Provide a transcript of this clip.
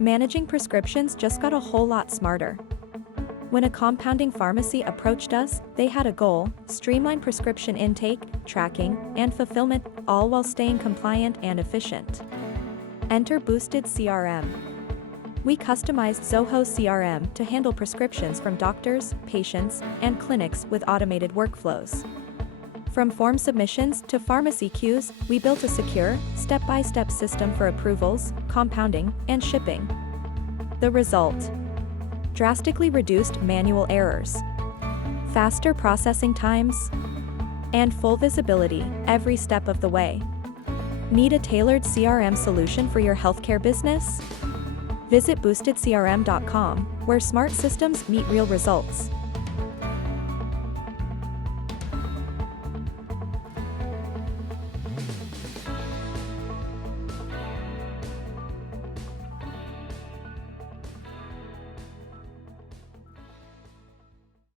Managing prescriptions just got a whole lot smarter. When a compounding pharmacy approached us, they had a goal: streamline prescription intake, tracking, and fulfillment, all while staying compliant and efficient. Enter Boosted CRM. We customized Zoho CRM to handle prescriptions from doctors, patients, and clinics with automated workflows. From form submissions to pharmacy queues, we built a secure, step-by-step system for approvals, compounding, and shipping. The result: drastically reduced manual errors, faster processing times, and full visibility every step of the way. Need a tailored CRM solution for your healthcare business? Visit boostedcrm.com, where smart systems meet real results.